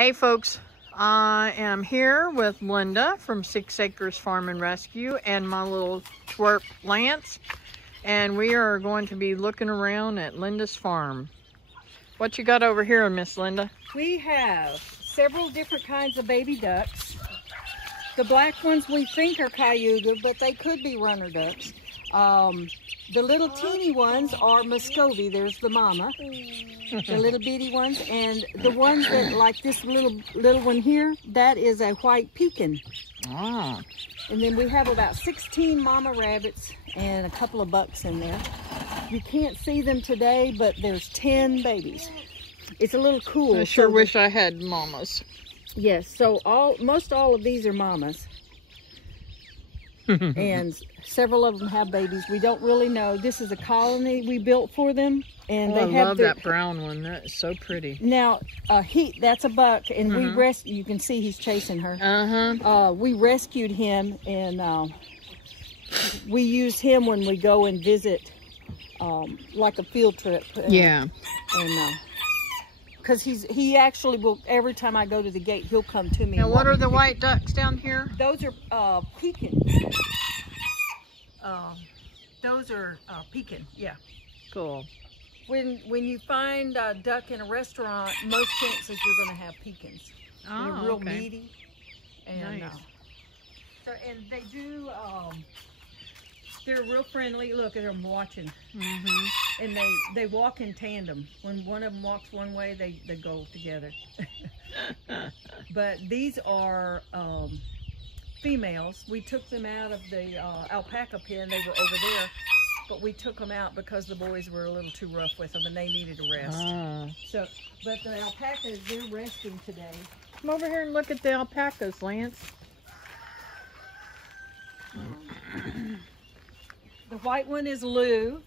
Hey folks, I am here with Linda from 6 Ackers Farm and Rescue and my little twerp Lance, and we are going to be looking around at Linda's farm. What you got over here, Miss Linda? We have several different kinds of baby ducks. The black ones we think are cayuga, but they could be runner ducks. The little teeny ones are Muscovy. There's the mama. The little bitty ones, and the ones that like this little one here, that is a white pekin. Oh. And then we have about 16 mama rabbits and a couple of bucks in there. You can't see them today, but there's 10 babies. It's a little cool. I sure wish I had mamas. Yes, so most all of these are mamas. And several of them have babies. We don't really know. This is a colony we built for them. And I love that brown one. That is so pretty. Now, that's a buck, and we rescued. You can see he's chasing her. We rescued him, and we use him when we go and visit, like a field trip. Yeah. And because he actually will. Every time I go to the gate, he'll come to me. Now, what are the white ducks down here? Those are pekin. Those are pekin. Yeah. Cool. When you find a duck in a restaurant, most chances you're going to have pekins. Oh, they're real okay. meaty. And, Nice. And they do, they're real friendly. Look at them watching. And they walk in tandem. When one of them walks one way, they go together. But these are females. We took them out of the alpaca pen. They were over there. But we took them out because the boys were a little too rough with them and they needed a rest. But the alpacas, they're resting today. Come over here and look at the alpacas, Lance. The white one is Lou.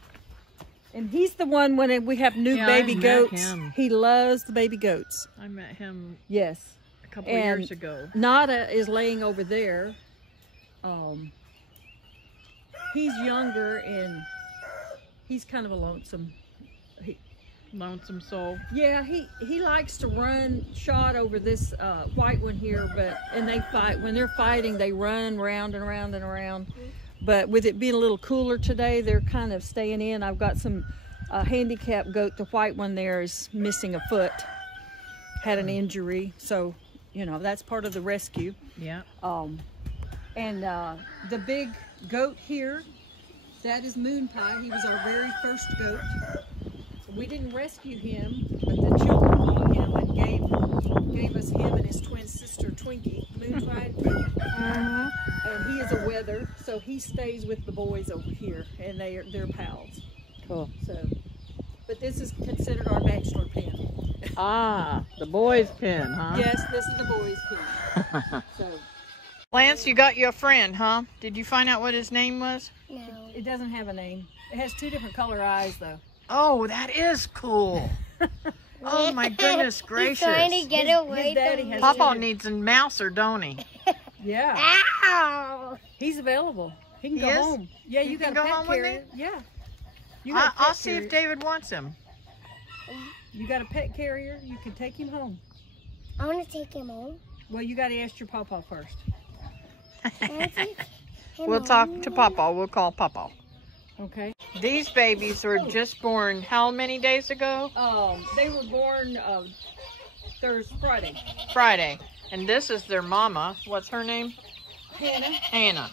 And he's the one when we have new baby goats. He loves the baby goats. I met him a couple of years ago. Nada is laying over there. He's younger and he's kind of a lonesome soul. Yeah, he likes to run shot over this white one here, and they fight. When they're fighting, they run round and around and around. But with it being a little cooler today, they're kind of staying in. I've got some handicapped goat. The white one there is missing a foot, had an injury, so you know that's part of the rescue. Yeah. And the big goat here, that is Moon Pie. He was our very first goat. We didn't rescue him, but the children bought him and gave us him and his twin sister Twinkie, Moon Pie and Twinkie. And he is a wether, so he stays with the boys over here, and they're pals. Cool. So, but this is considered our bachelor pen. The boys' pen, huh? Yes, this is the boys' pen. So. Lance, you got you a friend, huh? Did you find out what his name was? No. It doesn't have a name. It has 2 different color eyes, though. Oh, that is cool. Oh my goodness gracious. He's trying to get away daddy from me. Papa needs a mouser, don't he? Yeah. Ow! He's available. He can go is? home. Yeah, you got a go pet home with carrier. me? Yeah. You got a I'll pet see if carrier. David wants him. You got a pet carrier. You can take him home. I want to take him home. Well, you got to ask your papa first. We'll talk to Papa. We'll call Papa. Okay. These babies were just born how many days ago? They were born Friday. Friday. And this is their mama. What's her name? Hannah. Hannah.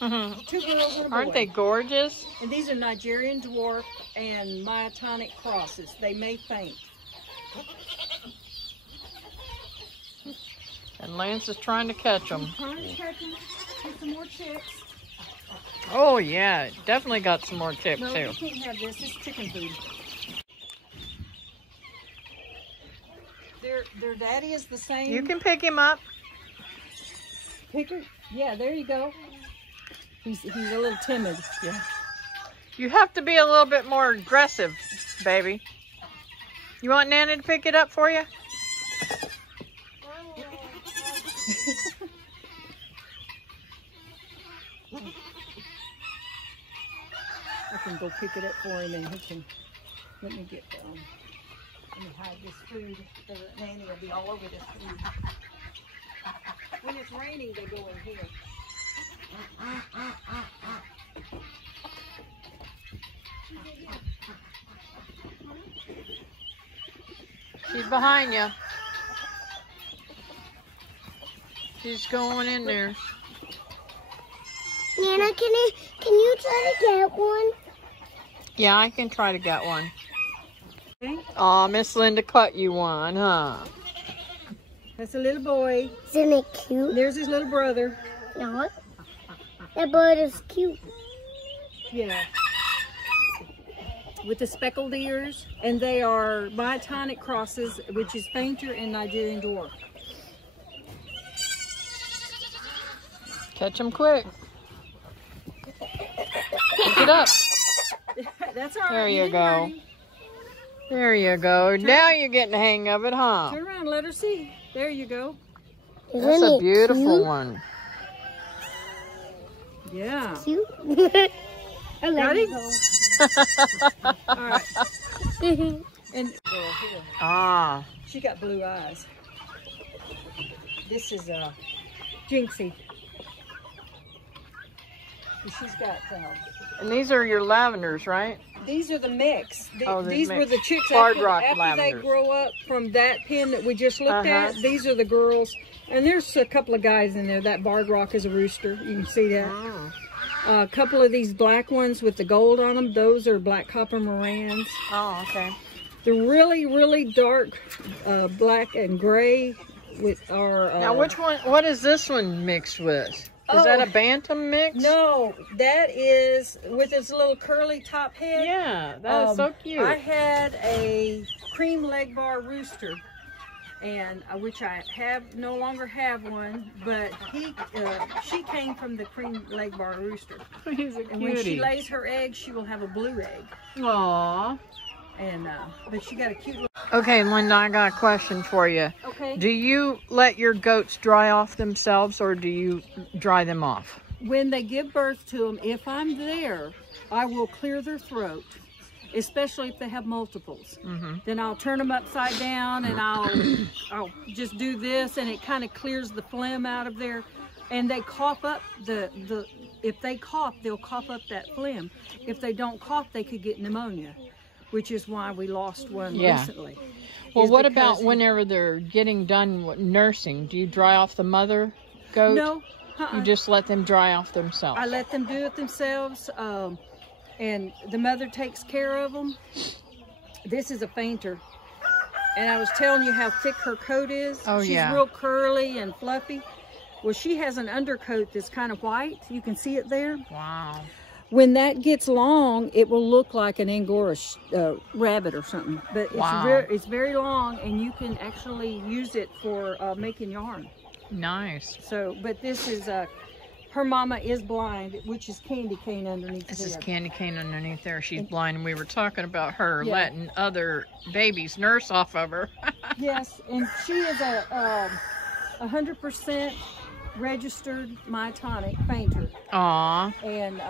2 girls and a boy. Aren't they gorgeous? And these are Nigerian dwarf and myotonic crosses. They may faint. And Lance is trying to catch them. Trying to catch them. Get some more chicks. Oh yeah, definitely got some more chips No, too. you can't have this. It's chicken food. Their daddy is the same. You can pick him up. Picker? Yeah, there you go. He's a little timid. Yeah. You have to be a little bit more aggressive, baby. You want Nana to pick it up for you? I can go pick it up for him and he can, let me get Let me hide this food so that Nanny will be all over this food. When it's raining, they go in here. She's behind you. She's going in there. Nana, can you try to get one? Yeah, I can try to get one. Okay. Aw, Miss Linda cut you one, huh? That's a little boy. Isn't it cute? There's his little brother. No. That bird is cute. Yeah. With the speckled ears, and they are biotonic crosses, which is fainter and Nigerian dwarf. Catch them quick. Pick it up. That's all right. There you didn't go. hurt him. There you go. Now you're getting the hang of it, huh? Turn around, let her see. There you go. Isn't That's a it beautiful cute? one. Yeah. Cute. I Got like it? it. All right. And Ah. she got blue eyes. This is Jinxie. She's got. And these are your lavenders, right? These are the mix. Oh, the these mix. were the chicks Hard after, rock after they lavenders. grow up from that pen that we just looked Uh-huh. at. These are the girls. And there's a couple of guys in there. That barred rock is a rooster. You can see that. Mm. A couple of these black ones with the gold on them, those are black copper morans. Oh, okay. The really, really dark black and gray with our... Now, which one? What is this one mixed with? Is that a bantam mix? No, that is with its little curly top head. Yeah, that is so cute. I had a cream leg bar rooster, and which I no longer have one, but she came from the cream leg bar rooster. He's a And when she cutie. lays her egg, she will have a blue egg. Aww. And but she got a cute little... Okay, Linda, I got a question for you. Okay. Do you let your goats dry off themselves, or do you dry them off? When they give birth to them, if I'm there, I will clear their throat, especially if they have multiples. Mm-hmm. Then I'll turn them upside down and I'll just do this, and it kind of clears the phlegm out of there. And they cough up if they cough, they'll cough up that phlegm. If they don't cough, they could get pneumonia, which is why we lost one recently. Well, Is what because about whenever they're getting done with nursing? Do you dry off the mother goat? No. You just let them dry off themselves? I let them do it themselves, and the mother takes care of them. This is a fainter, and I was telling you how thick her coat is. Oh, She's yeah. real curly and fluffy. Well, she has an undercoat that's kind of white. You can see it there. Wow. When that gets long, it will look like an Angora rabbit or something. But Wow. it's very long, and you can actually use it for making yarn. Nice. So, but this is her mama is blind, which is Candy Cane underneath This there. is Candy Cane underneath there. She's blind, and we were talking about her Yeah. letting other babies nurse off of her. Yes, and she is a 100% registered myotonic fainter, Aw. and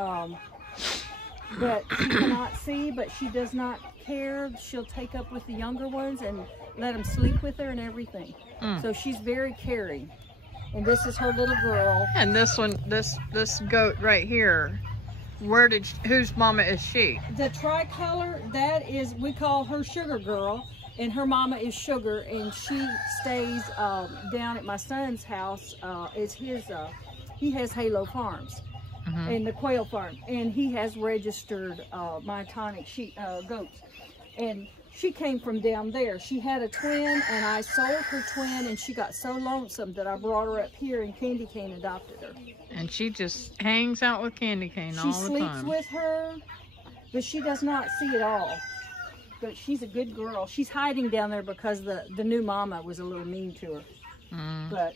but she cannot see, but she does not care. She'll take up with the younger ones and let them sleep with her and everything. So she's very caring. And this is her little girl. And this one, this goat right here, whose mama is she? The tricolor, that is, we call her Sugar Girl, and her mama is Sugar, and she stays down at my son's house. It's his, he has Halo Farms, and the quail farm, and he has registered myotonic goats. And she came from down there. She had a twin, and I sold her twin, and she got so lonesome that I brought her up here, and Candy Cane adopted her. And she just hangs out with Candy Cane all the time. She sleeps with her, but she does not see at all. But she's a good girl. She's hiding down there because the new mama was a little mean to her. But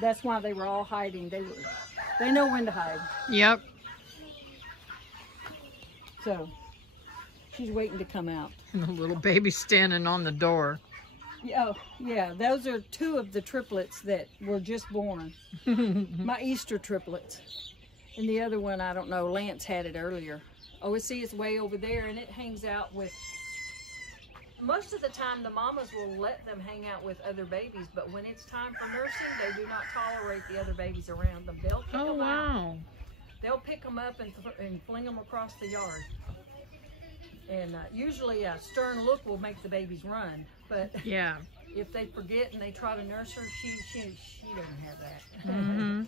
that's why they were all hiding. They know when to hide. Yep. So she's waiting to come out. And the little baby standing on the door. Oh, yeah, those are two of the triplets that were just born. My Easter triplets. And the other one, I don't know, Lance had it earlier. Oh, see, it's way over there, and it hangs out with most of the time the mamas will let them hang out with other babies, but when it's time for nursing, they do not tolerate the other babies around them. They'll pick them out. They'll pick them up and fling them across the yard. And usually a stern look will make the babies run, but Yeah. if they forget and they try to nurse her, she doesn't have that. Mm-hmm.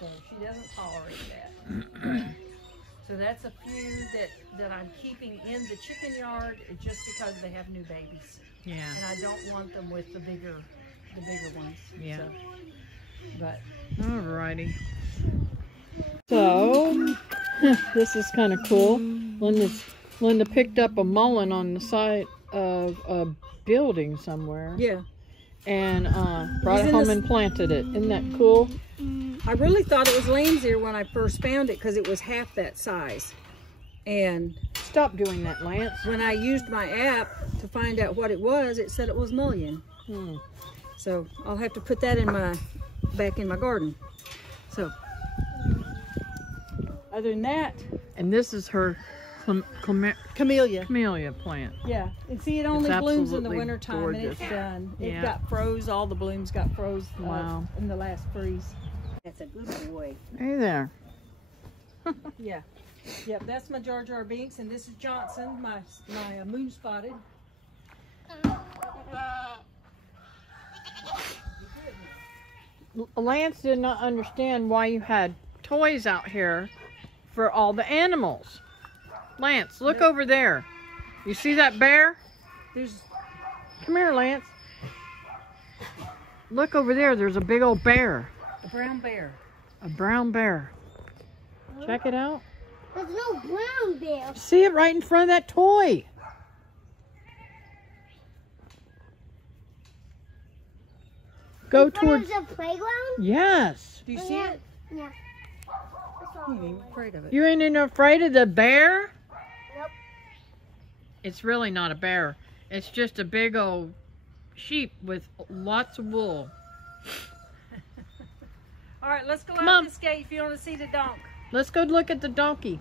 So she doesn't tolerate that. So that's a few that I'm keeping in the chicken yard just because they have new babies. Yeah. And I don't want them with the bigger ones. Yeah. So, but Alrighty. So, this is kind of cool. Linda picked up a mullein on the side of a building somewhere. yeah. And brought it home and planted it. Isn't that cool? I really thought it was lamb's ear when I first found it because it was half that size. And Stop doing that, Lance. when I used my app to find out what it was, it said it was mullein. So I'll have to put that back in my garden. So other than that, And this is her camellia. camellia plant. Yeah, and see, it only It's blooms in the absolutely winter time, and it's gorgeous. done. It Yeah. got froze. All the blooms got froze. Wow. In the last freeze. That's a good boy. Hey there. Yeah. Yep, that's my Jar Jar Binks, and this is Johnson, my moon spotted. Lance did not understand why you had toys out here for all the animals. Lance, look over there. You see that bear? There's Come here, Lance. Look over there. There's a big old bear. a brown bear. A brown bear. Check it out. There's no brown bear. See it right in front of that toy. Go towards. There's a playground? Yes. Do you see it? Yeah. You ain't afraid of it. You ain't even afraid of the bear? Nope. It's really not a bear. It's just a big old sheep with lots of wool. All right, let's go Come out on. this gate if you want to see the donk. Let's go look at the donkey.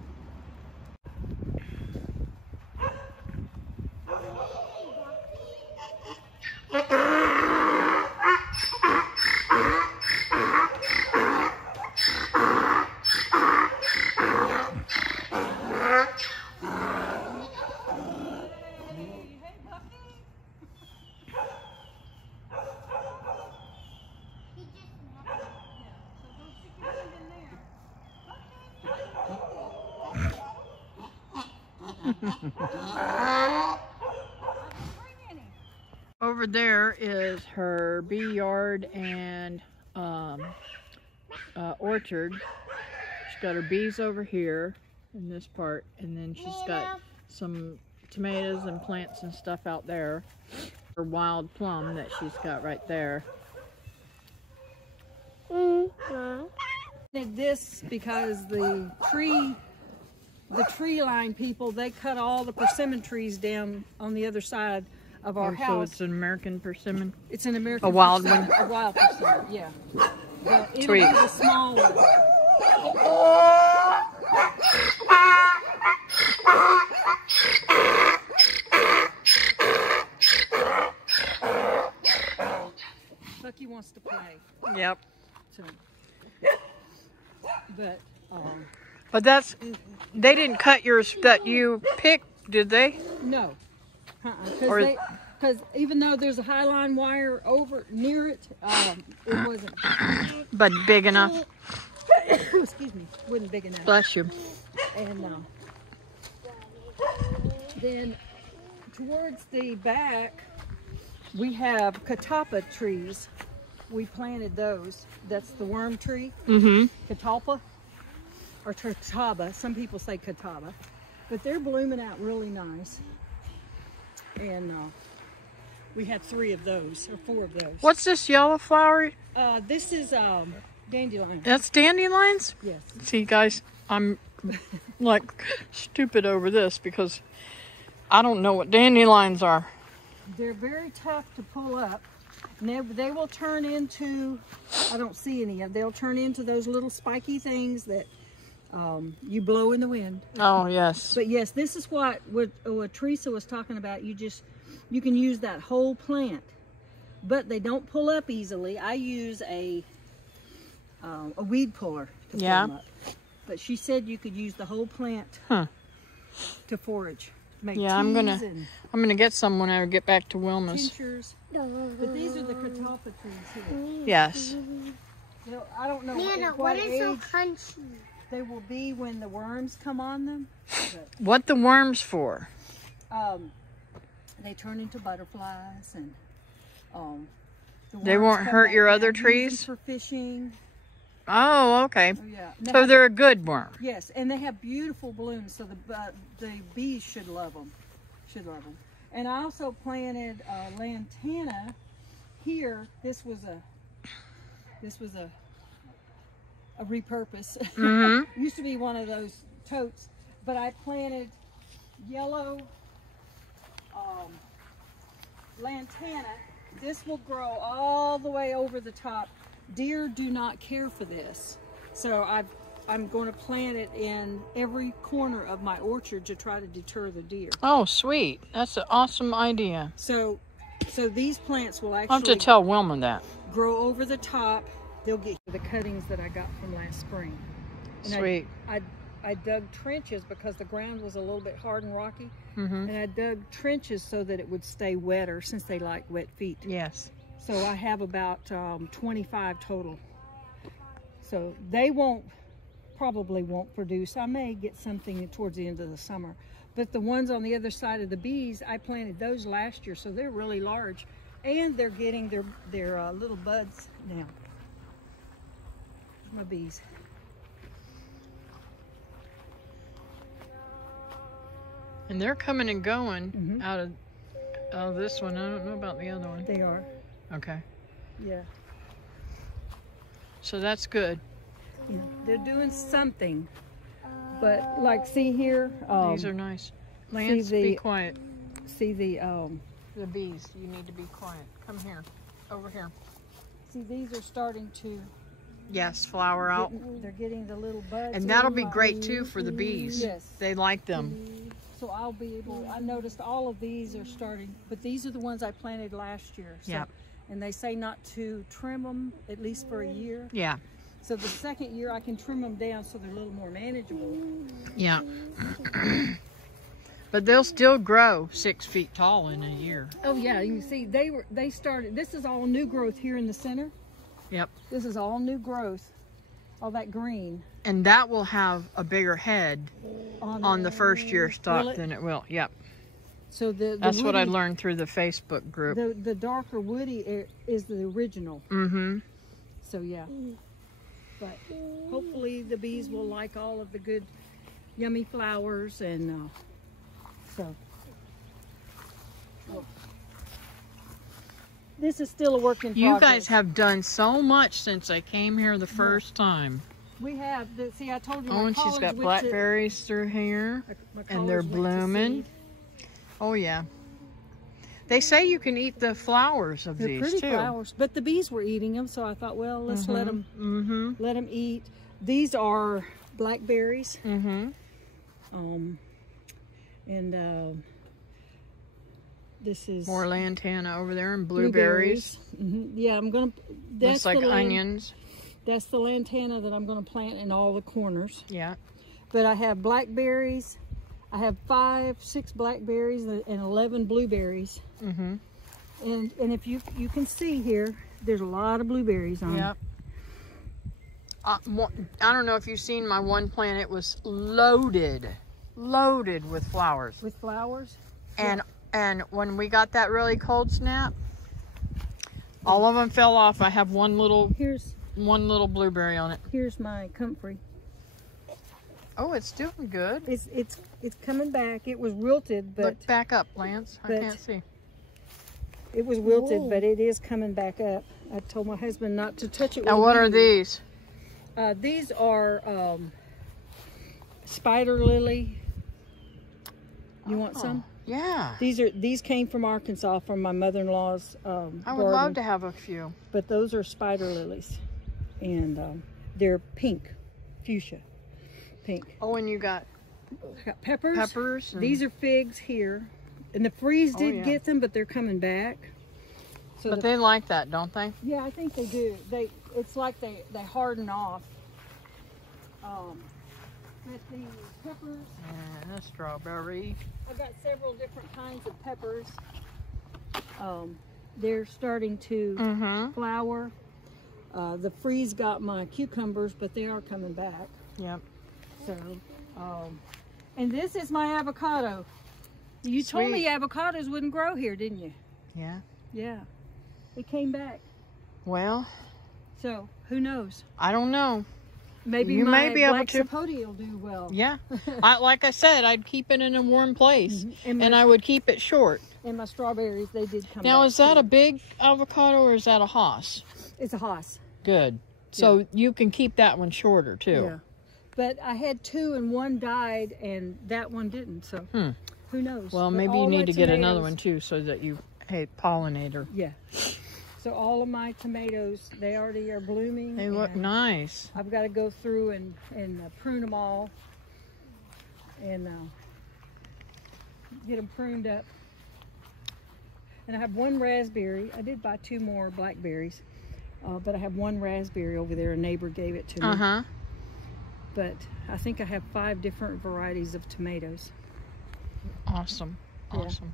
Over there is her bee yard and orchard. She's got her bees over here in this part, and then she's got some tomatoes and plants and stuff out there. Her wild plum that she's got right there. Did this because the tree line people, they cut all the persimmon trees down on the other side of our Oh, so house. it's an American persimmon. It's an American A wild persimmon. one? A wild persimmon, yeah. But it'll Sweet. be the small one. Bucky wants to play. Yep. So. But But that's, they didn't cut yours that you picked, did they? no, Or- because even though there's a high line wire over near it, it wasn't. But big enough. Excuse me, wasn't big enough. Bless you. And then towards the back, we have Catalpa trees. We planted those. That's the worm tree, Mm-hmm. Catalpa, or Catawba. Some people say Catawba, but they're blooming out really nice. And we had 3 of those, or 4 of those. What's this yellow flower? This is dandelion. That's dandelions? Yes. See, guys, I'm like stupid over this because I don't know what dandelions are. They're very tough to pull up. And they will turn into, I don't see any of, they'll turn into those little spiky things that you blow in the wind. Oh, yes. But yes, this is what Teresa was talking about. You just you can use that whole plant, but they don't pull up easily. I use a weed puller to pull them up. But she said you could use the whole plant to forage. Make I'm gonna get some when I get back to Wilma's. Tinctures. But these are the Catalpa trees here. Yes. I don't know What is so crunchy? they will be when the worms come on them. What the worms for? They turn into butterflies, and they won't hurt your other trees? For fishing. Oh, okay. Oh, yeah. So they're a good worm. Yes, and they have beautiful blooms, so the bees should love them. And I also planted lantana here. This was a repurpose. Mm-hmm. Used to be one of those totes, but I planted yellow lantana. This will grow all the way over the top. Deer do not care for this, so I'm going to plant it in every corner of my orchard to try to deter the deer. Oh, sweet. That's an awesome idea. So these plants will I'll have actually to tell Wilma that. grow over the top. They'll get the cuttings that I got from last spring. And Sweet. I dug trenches because the ground was a little bit hard and rocky. Mm-hmm. And I dug trenches so that it would stay wetter, since they like wet feet. Yes. So I have about 25 total. So they probably won't produce. I may get something towards the end of the summer. But the ones on the other side of the bees, I planted those last year, so they're really large. And they're getting their little buds now. My bees. And they're coming and going out of this one. I don't know about the other one. They are. Okay. Yeah. So that's good. Yeah. They're doing something. But like, see here. These are nice. Lance, be quiet. See the bees. You need to be quiet. Come here. Over here. See, these are starting to. Yes, flower out. They're getting the little buds. And that'll be great too for the bees. Yes. They like them. So I'll be able, I noticed all of these are starting, but these are the ones I planted last year. So, yeah. And they say not to trim them at least for a year. Yeah. So the second year I can trim them down so they're a little more manageable. Yeah. But they'll still grow 6 feet tall in a year. Oh yeah, you can see they started, this is all new growth here in the center. Yep. This is all new growth, all that green. And that will have a bigger head on the first year stalk than it will. Yep. So that's woody, what I learned through the Facebook group. The darker woody is the original. Mm-hmm. So yeah. But hopefully the bees will like all of the good, yummy flowers, and so. Well, this is still a work in progress. You guys have done so much since I came here the first time. We have. See, I told you. Oh, and she's got blackberries through here, and they're blooming. Oh yeah. They say you can eat the flowers of these pretty too. Flowers, but the bees were eating them, so I thought, well, let's let them eat. These are blackberries. This is more lantana over there, and blueberries. Yeah, I'm gonna. Looks like onions. That's the lantana that I'm gonna plant in all the corners. Yeah. But I have blackberries. I have 5, 6 blackberries and 11 blueberries. And if you can see here, there's a lot of blueberries on. Yep. I don't know if you've seen my one plant. It was loaded with flowers. With flowers. And when we got that really cold snap, all of them fell off. I have one little blueberry on it. Here's my comfrey. Oh, it's doing good. It's coming back. It was wilted, but look back up, Lance. I can't see. It was wilted, but it is coming back up. I told my husband not to touch it. Now, what are these? These are spider lily. You want some? Yeah. These came from Arkansas, from my mother-in-law's I would love to have a few. But those are spider lilies, and they're pink, fuchsia, pink. Oh, and you got peppers. Peppers. These are figs here, And the freeze did yeah. get them, but they're coming back. So But they like that, don't they? yeah, I think they do. It's like they harden off. With the peppers. Yeah, strawberry. I've got several different kinds of peppers. They're starting to flower. The freeze got my cucumbers, but they are coming back. Yep. So, and this is my avocado. You told me avocados wouldn't grow here, didn't you? Yeah. Yeah. It came back. Well, So, who knows? I don't know. Maybe You my may be able black to. sapote will do well. Yeah. Like I said, I'd keep it in a warm place. And I would keep it short. And my strawberries, they did come Now, back. is that too. a big avocado or is that a Haas? It's a Haas. Good. So you can keep that one shorter too. Yeah. But I had two and one died and that one didn't. So who knows? Well, But maybe you all need my to get another tomatoes- one too so that you pollinator. Yeah. So all of my tomatoes, they already are blooming. They look and nice. I've got to go through and prune them all and get them pruned up. And I have one raspberry. I did buy two more blackberries, but I have one raspberry over there. A neighbor gave it to me. But I think I have 5 different varieties of tomatoes. Awesome. Yeah. Awesome.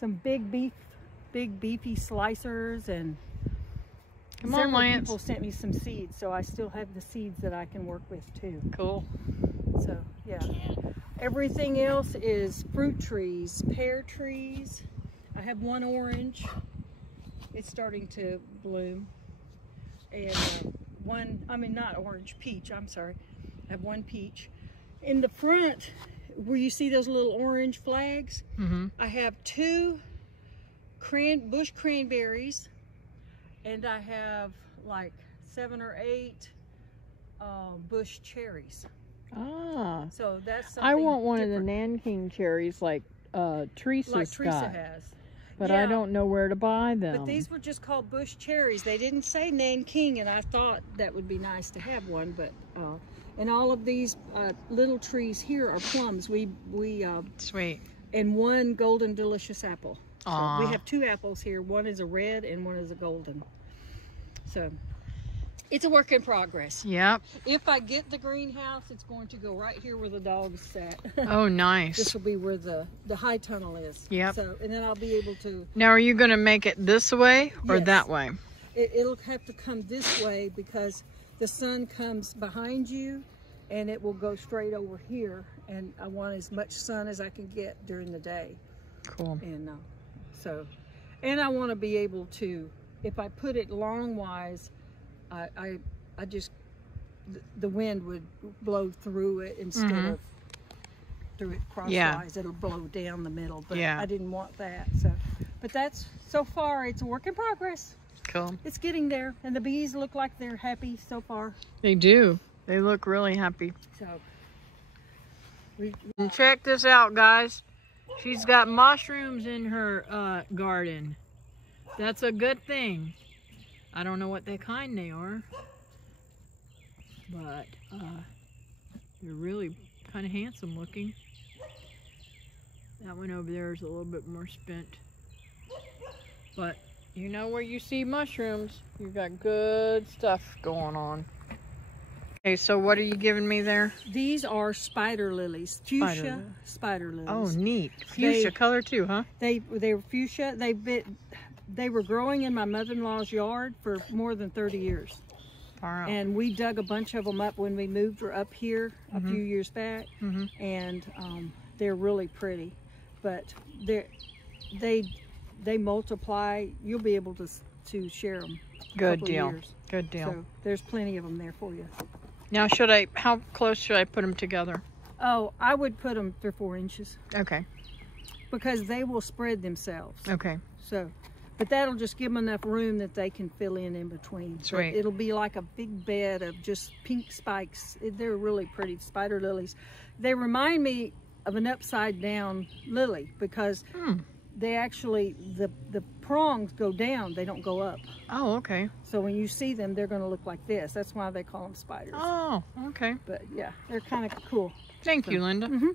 Some big beefy slicers, and Come on, several Lance. people sent me some seeds, so I still have the seeds that I can work with too. Cool. So yeah, everything else is fruit trees, pear trees. I have one orange. It's starting to bloom, and not orange, peach. I'm sorry. I have one peach. In the front, where you see those little orange flags, I have 2 bush cranberries, and I have like 7 or 8 bush cherries. Ah. So that's something I want one different, of the Nanking cherries like Teresa's like Teresa got. has. But I Yeah. don't know where to buy them. But these were just called bush cherries. They didn't say Nanking, and I thought that would be nice to have one. But and all of these little trees here are plums. We Sweet. and one golden delicious apple. So Aw. we have 2 apples here. One is a red and one is a golden. So it's a work in progress. Yep. If I get the greenhouse, it's going to go right here where the dogs sat. Oh, nice. This will be where the high tunnel is. Yep. So, and then I'll be able to. Now, are you going to make it this way or Yes. that way? It'll have to come this way because the sun comes behind you, and it will go straight over here. And I want as much sun as I can get during the day. Cool. And and I want to be able to, if I put it longwise, I just, the wind would blow through it instead of through it crosswise. Yeah. It'll blow down the middle, but Yeah. I didn't want that. So, but that's, so far, it's a work in progress. Cool. It's getting there, and the bees look like they're happy so far. They do. They look really happy. So, And check this out, guys. She's got mushrooms in her garden. That's a good thing. I don't know what kind they are, but they're really kind of handsome looking. That one over there is a little bit more spent. But you know, where you see mushrooms, you've got good stuff going on. Okay, so what are you giving me there? these are spider lilies, fuchsia spider lilies. Oh, neat. Fuchsia color too, huh? They were fuchsia. They were growing in my mother-in-law's yard for more than 30 years. Far out. And we dug a bunch of them up when we moved her up here a few years back. And they're really pretty. But they multiply. You'll be able to share them. Good deal. Good deal. So there's plenty of them there for you. Now, how close should I put them together? Oh, I would put them 3 or 4 inches Okay. because they will spread themselves. Okay. So, but that'll just give them enough room that they can fill in between. But Sweet. it'll be like a big bed of just pink spikes. They're really pretty spider lilies. They remind me of an upside down lily because they actually, the prongs go down, they don't go up. Oh, okay. So when you see them, they're going to look like this. That's why they call them spiders. Oh, okay. But yeah, they're kind of cool. Thank you, Linda. Mm-hmm.